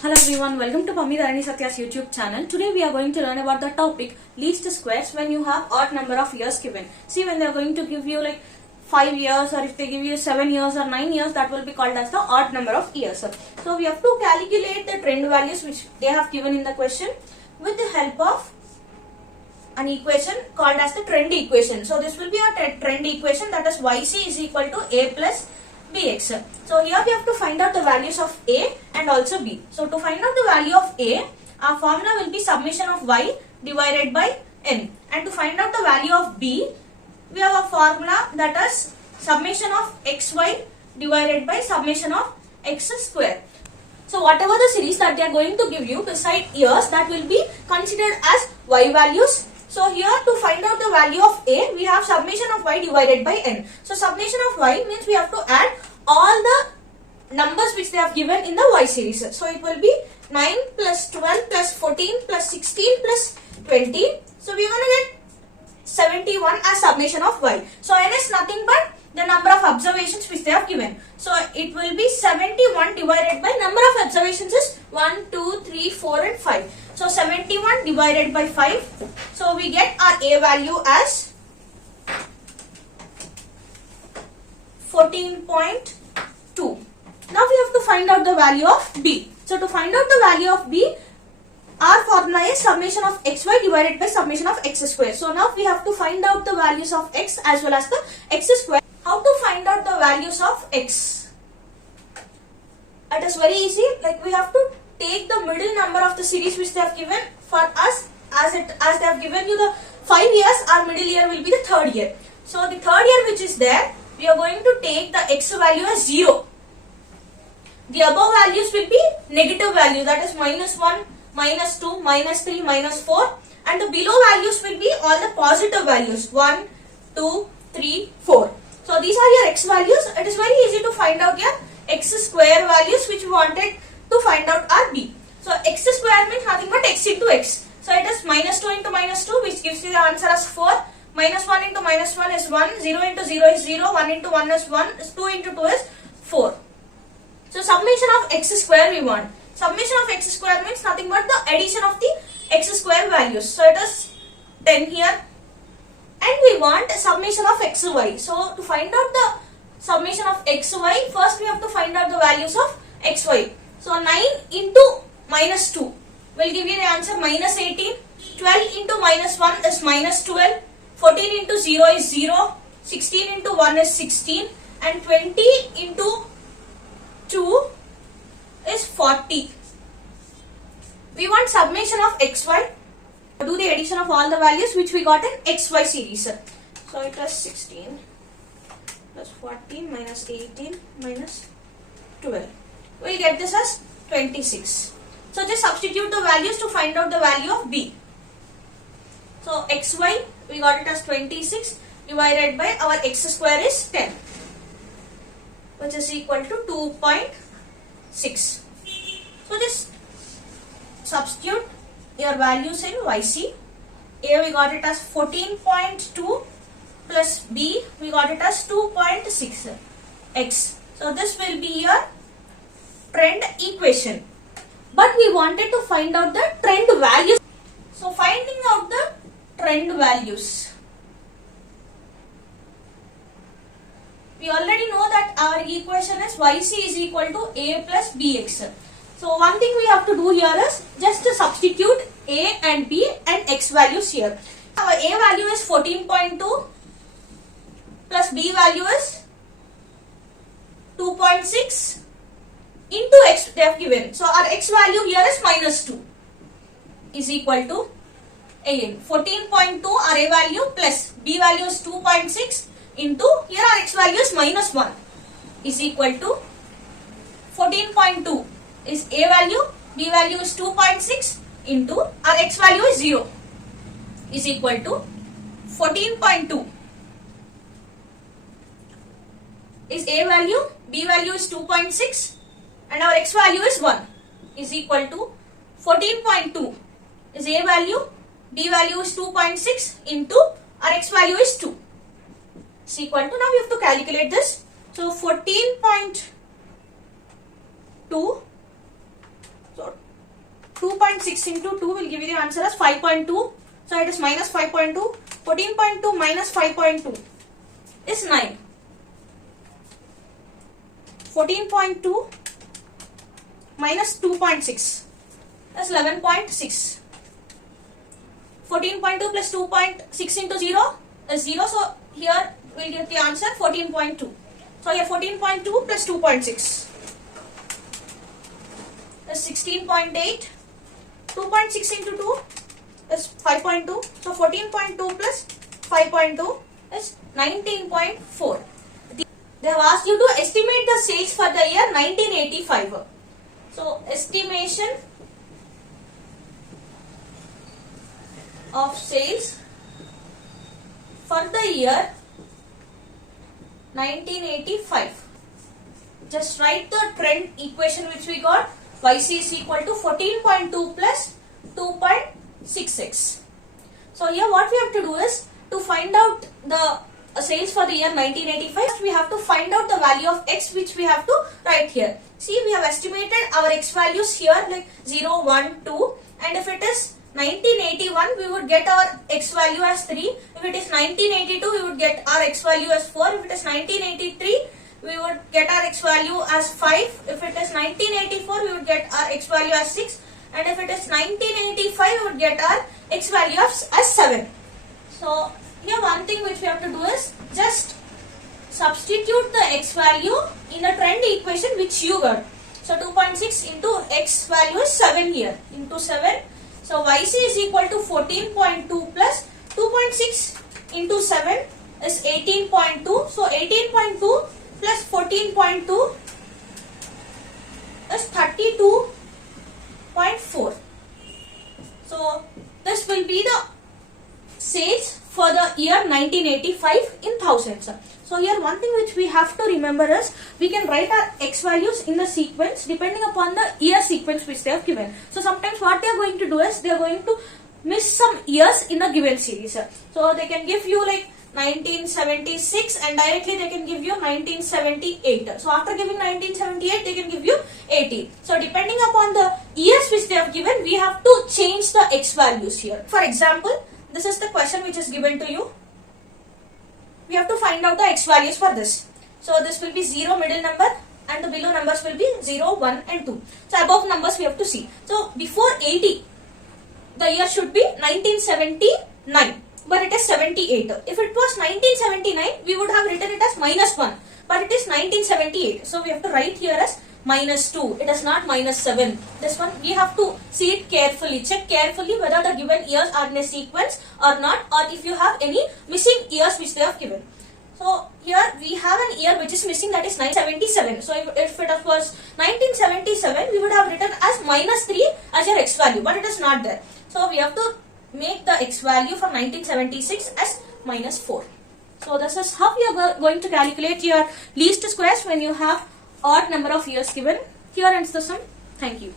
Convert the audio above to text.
Hello everyone, welcome to Pammi Dharani Satya's YouTube channel. Today we are going to learn about the topic least squares when you have odd number of years given. See, when they are going to give you like 5 years, or if they give you 7 years or 9 years, that will be called as the odd number of years. So we have to calculate the trend values which they have given in the question with the help of an equation called as the trend equation. So this will be a trend equation, that is yc is equal to a plus bx. So here we have to find out the values of a and also b. So to find out the value of a, our formula will be summation of y divided by n, and to find out the value of b, we have a formula that is summation of xy divided by summation of x square. So whatever the series that they are going to give you beside years, that will be considered as y values. So here to find out the value of a, we have summation of y divided by n. So summation of y means we have to add all the numbers which they have given in the y series. So it will be 9 plus 12 plus 14 plus 16 plus 20. So we are going to get 71 as summation of y. So n is nothing but the number of observations which they have given. So it will be 71 divided by number of observations is 1, 2, 3, 4 and 5. So 71 divided by 5. So we get our a value as 14.2. Now we have to find out the value of b. So to find out the value of b, our formula is summation of xy divided by summation of x square. So now we have to find out the values of x as well as the x square. How to find out the values of x? It is very easy. Like, we have to take the middle number of the series which they have given for us. As they have given you the 5 years, our middle year will be the third year. So the third year which is there, we are going to take the x value as 0. The above values will be negative value, that is -1, -2, -3, -4, and the below values will be all the positive values 1, 2, 3, 4. So these are your x values. It is very easy to find out your x square values which we wanted to find out our b. So x square means nothing but x into x. So it is -2 into -2, which gives you the answer as 4. -1 into -1 is 1. 0 into 0 is 0. 1 into 1 is 1. 2 into 2 is 4. So summation of x square we want. Summation of x square means nothing but the addition of the x square values. So it is 10 here. And we want summation of xy. So to find out the summation of xy, first we have to find out the values of xy. So 9 into -2 will give you the answer -18. 12 into -1 is -12. 14 into 0 is 0. 16 into 1 is 16. And 20 into 2 is 40. We want summation of xy. Do the addition of all the values which we got in xy series. So it was 16 plus 14 minus 18 minus 12. We'll get this as 26. So just substitute the values to find out the value of b. So xy, we got it as 26 divided by our x square is 10, which is equal to 2.6. So just substitute your values in yc. A we got it as 14.2 plus b we got it as 2.6 x. So this will be your trend equation. But we wanted to find out the trend values. So finding out the trend values, we already know that our equation is yc is equal to a plus bx. So one thing we have to do here is just to substitute a and b and x values here. Our a value is 14.2 plus b value is 2.6 into x they have given. So our x value here is -2 is equal to, again, 14.2 our a value plus b value is 2.6 into, here our x value is -1 is equal to 14.2 is a value, b value is 2.6 into our x value is 0 is equal to 14.2 is a value, b value is 2.6 and our x value is 1 is equal to 14.2 is a value, b value is 2.6 into our x value is 2 is equal to, now we have to calculate this. So 14.2 So 2.6 into 2 will give you the answer as 5.2. So it is minus 5.2. 14.2 minus 5.2 is 9. 14.2 minus 2.6 is 11.6. 14.2 plus 2.6 into 0 is 0. So here we will get the answer 14.2. So here 14.2 plus 2.6 is 16.8. 2.6 into 2 is 5.2. So 14.2 plus 5.2 is 19.4. They have asked you to estimate the sales for the year 1985. So estimation of sales for the year 1985. Just write the trend equation which we got. YC is equal to 14.2 plus 2.66. So here what we have to do is to find out the sales for the year 1985. We have to find out the value of X which we have to write here. See, we have estimated our X values here like 0, 1, 2, and if it is 1981 we would get our X value as 3. If it is 1982 we would get our X value as 4. If it is 1983 we would get our X value as 5. If it is 1984 we would get our X value as 6. And if it is 1985 we would get our X value as 7. So here one thing which we have to do is just substitute the X value in a trend equation which you got. So 2.6 into X value is 7 here into 7. So YC is equal to 14.2 plus 2.6 into 7 is 18.2. So 18.2 plus 14.2 is 32.4. So this will be the sales for the year 1985 in thousands. So here one thing which we have to remember is we can write our X values in the sequence depending upon the year sequence which they have given. So sometimes what they are going to do is they are going to miss some years in a given series. So they can give you like 1976 and directly they can give you 1978. So after giving 1978 they can give you 80. So depending upon the years which they have given we have to change the X values here. For example, this is the question which is given to you. We have to find out the X values for this. So this will be 0 middle number and the below numbers will be 0, 1 and 2. So above numbers we have to see. So before 80 the year should be 1979 but it is 78. If it was 1979 we would have written it as -1 but it is 1978. So we have to write here as -2. It is not -7. This one we have to see it carefully. Check carefully whether the given years are in a sequence or not, or if you have any missing years which they have given. So here we have an year which is missing, that is 1977. So if it was 1977 we would have written as -3 as your X value, but it is not there. So we have to make the X value for 1976 as -4. So this is how you are going to calculate your least squares when you have odd number of years given. Here ends the sum. Thank you.